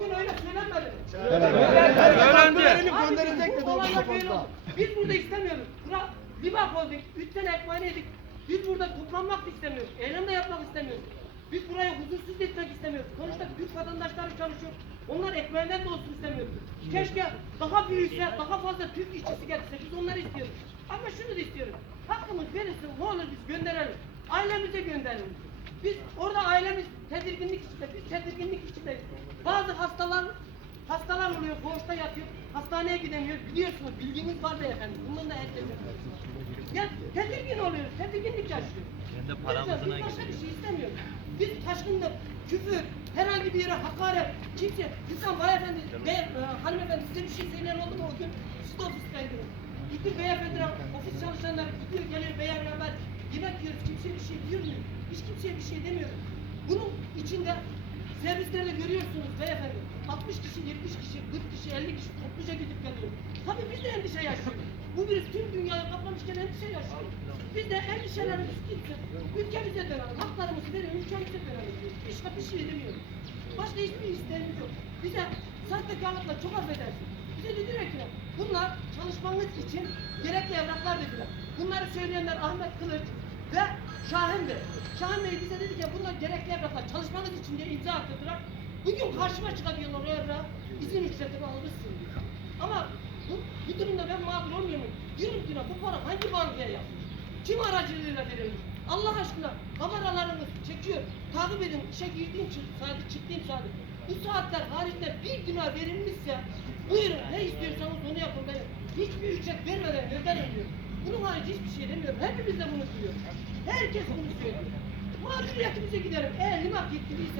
Bugün öyle söylenmedi. Öğrendi. Gönderecek dedi Biz burada istemiyoruz. Bura libak olduk. Üç sene ekmeğini yedik. Biz burada toplanmak istemiyoruz. Eylem de yapmak istemiyoruz. Biz burayı huzursuz etmek istemiyoruz. Sonuçta Türk vatandaşları çalışıyor. Onlar ekmeğinden de olsun istemiyoruz. Keşke daha büyüse, daha fazla Türk işçisi gelse. Biz onları istiyoruz. Ama şunu da istiyoruz. Hakkımız verilsin. Ne olur biz gönderelim. Ailemize gönderelim. Biz orada ailemiz tedirginlik içinde, biz tedirginlik içindeyiz. Bazı hastalar oluyor, koğuşta yatıyor, hastaneye gidemiyor. Biliyorsunuz, bilginiz var beyefendi. Bundan da herkes Ya tedirgin oluyoruz, tedirginlik yaşıyor. Kendi paramızına Biz başka bir şey istemiyoruz. Biz taşkınlık, küfür, herhangi bir yere hakaret, kimse, insan beyefendi, be, e, hanımefendi size bir şey söyleyen oldu mu o gün? Siz de ofisteydiniz. Bütün beyefendiler, ofis çalışanları gidiyor, geliyor beraber yemek yiyoruz, kimseye bir şey diyor mu? Hiç kimseye bir şey demiyoruz. Bunun içinde Servislerde görüyorsunuz beyefendi. 60 kişi, 70 kişi, 40 kişi, 50 kişi topluca gidip geliyor. Tabii biz de endişe yaşıyoruz. Bu virüs tüm dünyayı kaplamışken endişe yaşıyoruz. Biz de endişelerimiz gitsin. Ülkemize dönelim. Haklarımızı verin, ülkemize dönelim. Başka bir şey demiyoruz. Başka hiçbir isteğimiz yok. Bize sahtekarlıkla çok affedersin. Bize dediler ki bunlar çalışmamız için gerekli evraklar dediler. Bunları söyleyenler Ahmet Kılıç ve Şahin Bey. Şahin Bey bize dedi ki bunlar gerekli evraklar çalışmanız için diye imza attırdılar. Bugün karşıma çıkarıyorlar o evrağı. İzin ücretini almışsın diyor. Ama bu, bu durumda ben mağdur olmuyor muyum? Diyorum ki bu para hangi bankaya yapmış? Kim aracılığıyla verilmiş? Allah aşkına kameralarınız çekiyor. Takip edin işe girdiğim saati çıktığım saati. Bu saatler haricinde bir günah verilmişse buyurun ne istiyorsanız onu yapın benim. Hiçbir ücret vermeden neden ödüyor? Hiçbir şey demiyorum. Hepimiz de bunu duyuyoruz. Herkes bunu söylüyor. Mağduriyetimize giderim. Eğer limak yetkiliyseniz